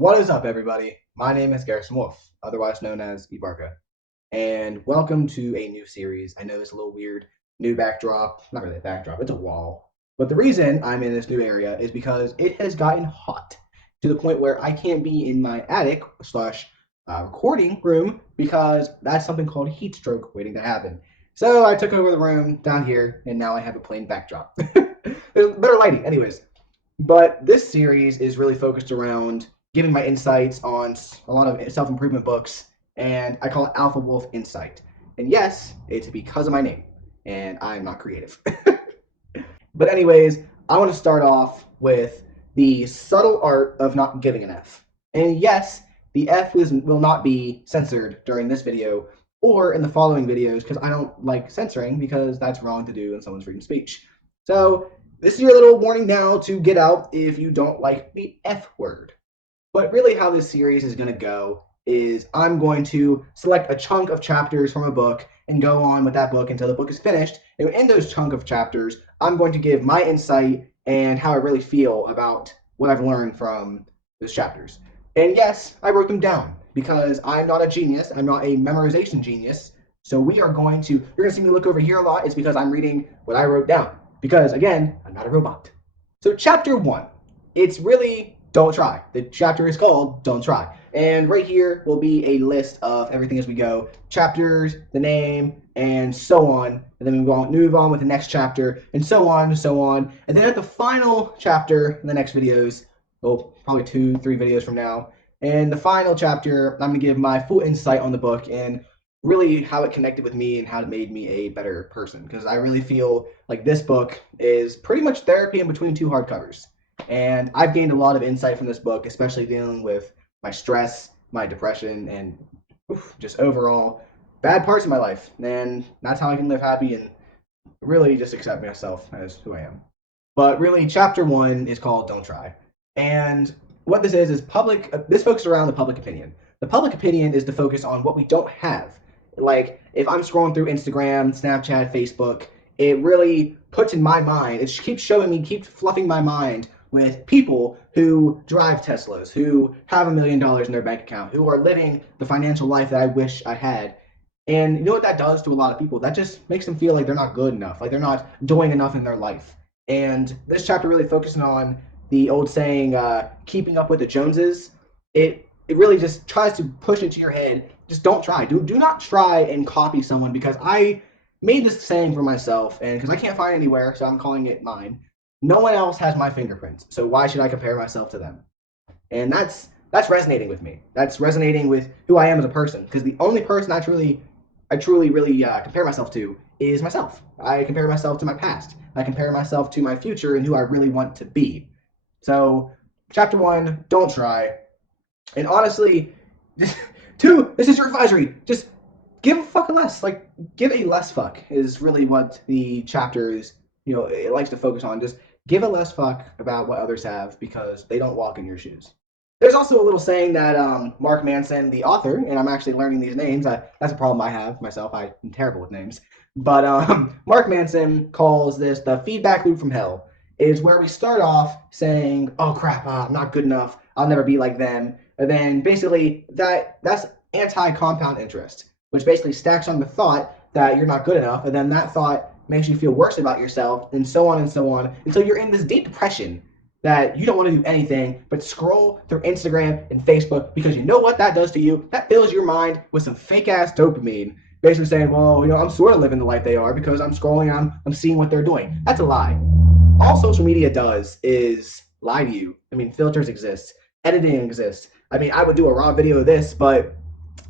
What is up, everybody? My name is Garrison Wolfe, otherwise known as Ibarka, and welcome to a new series. I know it's a little weird, new backdrop, not really a backdrop, it's a wall. But the reason I'm in this new area is because it has gotten hot to the point where I can't be in my attic slash recording room because that's something called heat stroke waiting to happen. So I took over the room down here, and now I have a plain backdrop. There's better lighting, anyways. But this series is really focused around giving my insights on a lot of self improvement books, and I call it Alpha Wolfe Insight. And yes, it's because of my name, and I'm not creative. But, anyways, I want to start off with the subtle art of not giving an F. And yes, the F will not be censored during this video or in the following videos because I don't like censoring because that's wrong to do in someone's freedom of speech. So, this is your little warning now to get out if you don't like the F word. But really, how this series is going to go is I'm going to select a chunk of chapters from a book and go on with that book until the book is finished. And in those chunk of chapters, I'm going to give my insight and how I really feel about what I've learned from those chapters. And yes, I wrote them down because I'm not a genius. I'm not a memorization genius. So you're going to see me look over here a lot. It's because I'm reading what I wrote down. Because again, I'm not a robot. So chapter 1, it's really don't try. The chapter is called Don't Try. And right here will be a list of everything as we go. Chapters, the name, and so on. And then we move on with the next chapter, and so on and so on. And then at the final chapter in the next videos, well, probably 2-3 videos from now, and the final chapter, I'm going to give my full insight on the book and really how it connected with me and how it made me a better person. Because I really feel like this book is pretty much therapy in between two hardcovers. And I've gained a lot of insight from this book, especially dealing with my stress, my depression, and just overall bad parts of my life. And that's how I can live happy and really just accept myself as who I am. But really, chapter 1 is called Don't Try. And what this is public, this focuses around the public opinion. The public opinion is to focus on what we don't have. Like, if I'm scrolling through Instagram, Snapchat, Facebook, it really puts in my mind, it keeps showing me, keeps fluffing my mind with people who drive Teslas, who have $1 million in their bank account, who are living the financial life that I wish I had. And you know what that does to a lot of people? That just makes them feel like they're not good enough, like they're not doing enough in their life. And this chapter really focusing on the old saying, keeping up with the Joneses. It really just tries to push it to your head. Just don't try. Do not try and copy someone, because I made this saying for myself, and because I can't find it anywhere, so I'm calling it mine. No one else has my fingerprints, so why should I compare myself to them? And that's resonating with me. That's resonating with who I am as a person, because the only person I truly really compare myself to is myself. I compare myself to my past. I compare myself to my future and who I really want to be. So, chapter 1, don't try. And honestly, two, this is your advisory. Just give a fuck less. Like, give a less fuck is really what the chapter is, it likes to focus on. Just give a less fuck about what others have because they don't walk in your shoes. There's also a little saying that Mark Manson, the author, and I'm actually learning these names. That's a problem I have myself. I'm terrible with names. But Mark Manson calls this the feedback loop from hell. Is where we start off saying, "Oh crap, I'm not good enough. I'll never be like them." And then basically that's anti-compound interest, which basically stacks on the thought that you're not good enough, and then that thought makes you feel worse about yourself, and so on until you're in this deep depression that you don't want to do anything but scroll through Instagram and Facebook, because you know what that does to you? That fills your mind with some fake ass dopamine. Basically saying, well, I'm sort of living the life they are because I'm scrolling, I'm seeing what they're doing. That's a lie. All social media does is lie to you. I mean, filters exist, editing exists. I mean, I would do a raw video of this, but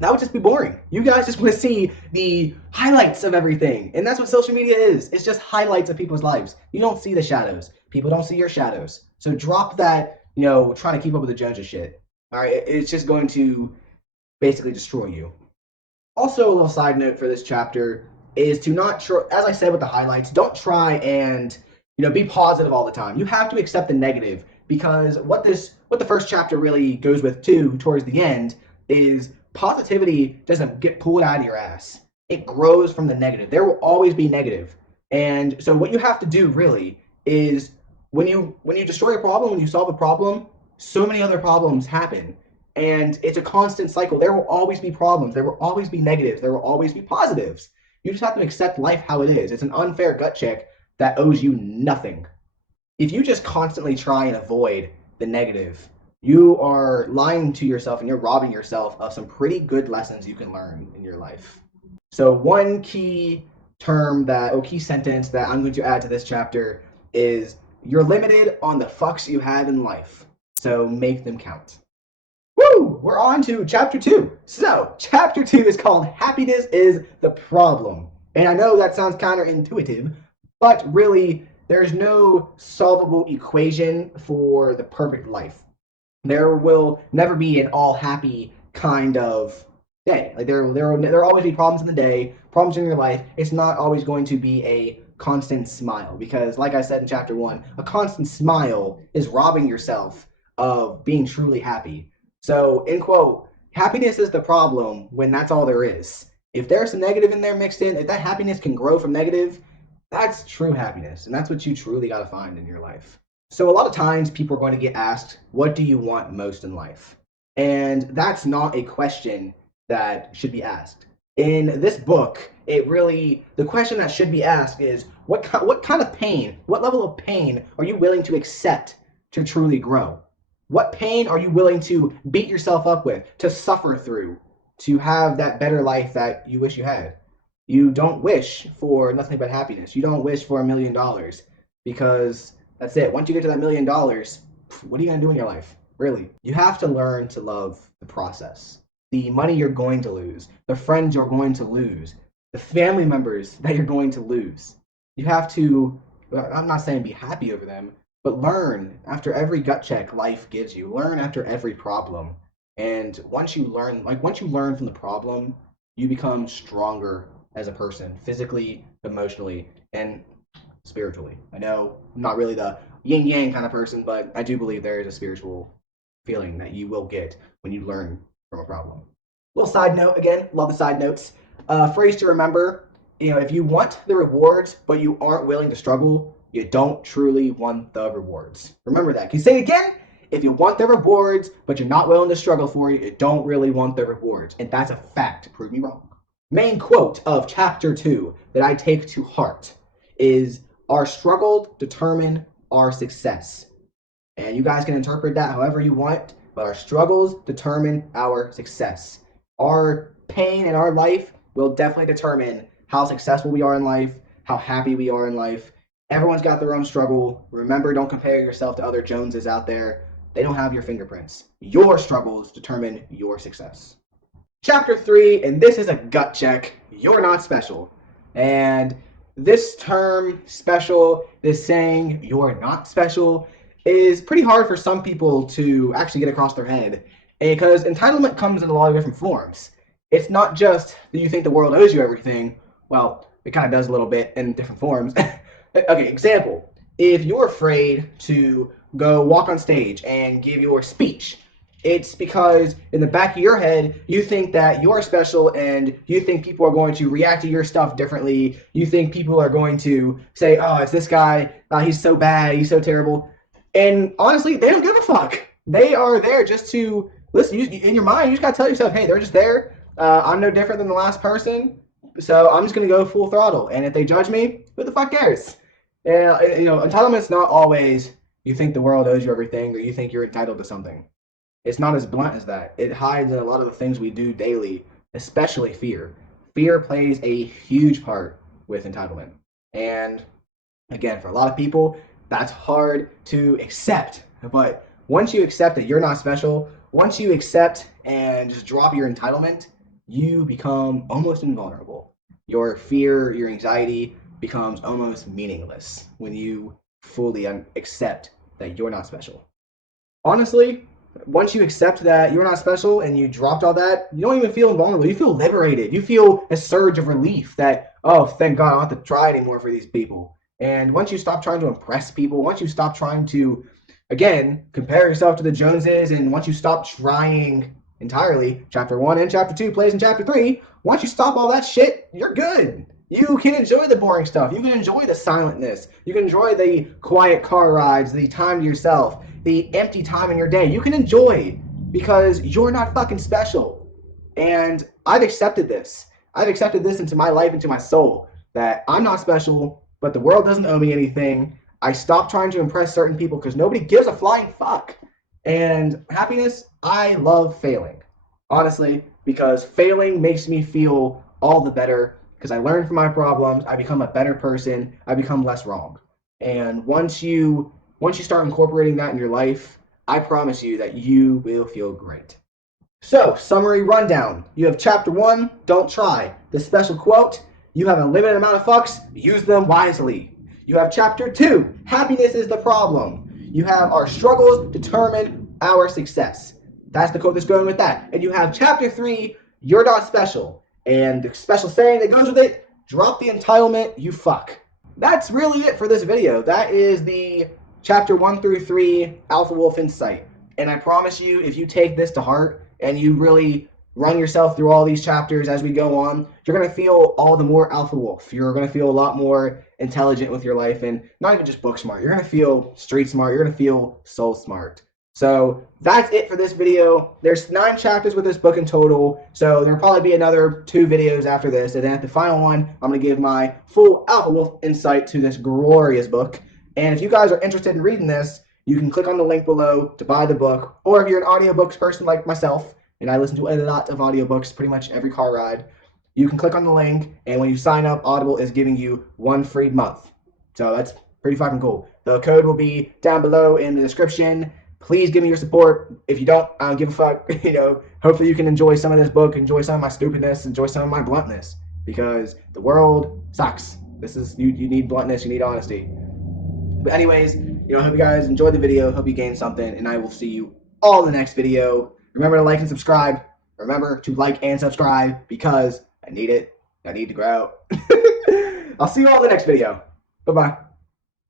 that would just be boring. You guys just want to see the highlights of everything. And that's what social media is. It's just highlights of people's lives. You don't see the shadows. People don't see your shadows. So drop that, trying to keep up with the Joneses shit. All right, it's just going to basically destroy you. Also, a little side note for this chapter is to not try, as I said with the highlights, don't try and be positive all the time. You have to accept the negative, because what the first chapter really goes with too towards the end is positivity doesn't get pulled out of your ass. It grows from the negative. There will always be negative. And so what you have to do really is when you destroy a problem, when you solve a problem, so many other problems happen. And it's a constant cycle. There will always be problems. There will always be negatives. There will always be positives. You just have to accept life how it is. It's an unfair gut check that owes you nothing. If you just constantly try and avoid the negative, you are lying to yourself and you're robbing yourself of some pretty good lessons you can learn in your life. So, one key key sentence that I'm going to add to this chapter is you're limited on the fucks you have in life. So, make them count. Woo! We're on to chapter 2. So, chapter 2 is called Happiness is the Problem. And I know that sounds counterintuitive, but really, there's no solvable equation for the perfect life. There will never be an all happy kind of day. Like there will always be problems in the day, problems in your life. It's not always going to be a constant smile because, like I said in chapter 1, a constant smile is robbing yourself of being truly happy. So, in quote, happiness is the problem when that's all there is. If there's some negative in there mixed in, if that happiness can grow from negative, that's true happiness, and that's what you truly got to find in your life. So, a lot of times people are going to get asked, what do you want most in life? And that's not a question that should be asked. In this book, the question that should be asked is, what kind of pain, what level of pain are you willing to accept to truly grow? What pain are you willing to beat yourself up with, to suffer through, to have that better life that you wish you had? You don't wish for nothing but happiness. You don't wish for $1 million because that's it. Once you get to that $1 million, what are you going to do in your life? Really. You have to learn to love the process. The money you're going to lose, the friends you're going to lose, the family members that you're going to lose. You have to, I'm not saying be happy over them, but learn after every gut check life gives you. Learn after every problem. And once you learn from the problem, you become stronger as a person, physically, emotionally, and spiritually. I know I'm not really the yin yang kind of person, but I do believe there is a spiritual feeling that you will get when you learn from a problem. Little side note again, love the side notes. Phrase to remember, if you want the rewards but you aren't willing to struggle, you don't truly want the rewards. Remember that. Can you say it again? If you want the rewards but you're not willing to struggle for it, you don't really want the rewards. And that's a fact. Prove me wrong. Main quote of chapter 2 that I take to heart is our struggles determine our success. And you guys can interpret that however you want, but our struggles determine our success. Our pain in our life will definitely determine how successful we are in life, how happy we are in life. Everyone's got their own struggle. Remember, don't compare yourself to other Joneses out there. They don't have your fingerprints. Your struggles determine your success. Chapter 3, and this is a gut check. You're not special. And this term, special, this saying, you're not special, is pretty hard for some people to actually get across their head. Because entitlement comes in a lot of different forms. It's not just that you think the world owes you everything. Well, it kind of does a little bit in different forms. Okay, example. If you're afraid to go walk on stage and give your speech, it's because in the back of your head, you think that you're special and you think people are going to react to your stuff differently. You think people are going to say, oh, it's this guy. He's so bad. He's so terrible. And honestly, they don't give a fuck. They are there just to listen. In your mind, you just got to tell yourself, hey, they're just there. I'm no different than the last person. So I'm just going to go full throttle. And if they judge me, who the fuck cares? And, entitlement's not always you think the world owes you everything or you think you're entitled to something. It's not as blunt as that. It hides in a lot of the things we do daily, especially fear. Fear plays a huge part with entitlement. And again, for a lot of people, that's hard to accept. But once you accept that you're not special, once you accept and just drop your entitlement, you become almost invulnerable. Your fear, your anxiety becomes almost meaningless when you fully accept that you're not special. Honestly, once you accept that you're not special and you dropped all that, you don't even feel invulnerable. You feel liberated. You feel a surge of relief that, oh, thank God I don't have to try anymore for these people. And once you stop trying to impress people, once you stop trying to, again, compare yourself to the Joneses, and once you stop trying entirely, chapter 1 and chapter 2 plays in chapter 3, once you stop all that shit, you're good. You can enjoy the boring stuff. You can enjoy the silentness. You can enjoy the quiet car rides, the time to yourself. the empty time in your day. You can enjoy because you're not fucking special. And I've accepted this. I've accepted this into my life, into my soul, that I'm not special, but the world doesn't owe me anything. I stopped trying to impress certain people because nobody gives a flying fuck. And happiness, I love failing. Honestly, because failing makes me feel all the better because I learn from my problems, I become a better person, I become less wrong. And once you start incorporating that in your life, I promise you that you will feel great. So, summary rundown. You have chapter 1, don't try. The special quote, you have a limited amount of fucks, use them wisely. You have chapter 2, happiness is the problem. You have our struggles determine our success. That's the quote that's going with that. And you have chapter 3, you're not special. And the special saying that goes with it, drop the entitlement, you fuck. That's really it for this video. That is the chapter 1 through 3 Alpha Wolfe Insight. And I promise you, if you take this to heart and you really run yourself through all these chapters as we go on, you're going to feel all the more Alpha Wolf. You're going to feel a lot more intelligent with your life, and not even just book smart. You're going to feel street smart. You're going to feel soul smart. So that's it for this video. There's 9 chapters with this book in total, so there'll probably be another 2 videos after this, and then at the final one, I'm going to give my full Alpha Wolf insight to this glorious book. And if you guys are interested in reading this, you can click on the link below to buy the book, or if you're an audiobooks person like myself, and I listen to a lot of audiobooks pretty much every car ride, you can click on the link, and when you sign up, Audible is giving you 1 free month. So that's pretty fucking cool. The code will be down below in the description. Please give me your support. If you don't, I don't give a fuck. Hopefully you can enjoy some of this book, enjoy some of my stupidness, enjoy some of my bluntness, because the world sucks. You need bluntness, you need honesty. But anyways, I hope you guys enjoyed the video, hope you gained something, and I will see you all in the next video. Remember to like and subscribe. Remember to like and subscribe because I need it. I need to grow. I'll see you all in the next video. Bye-bye.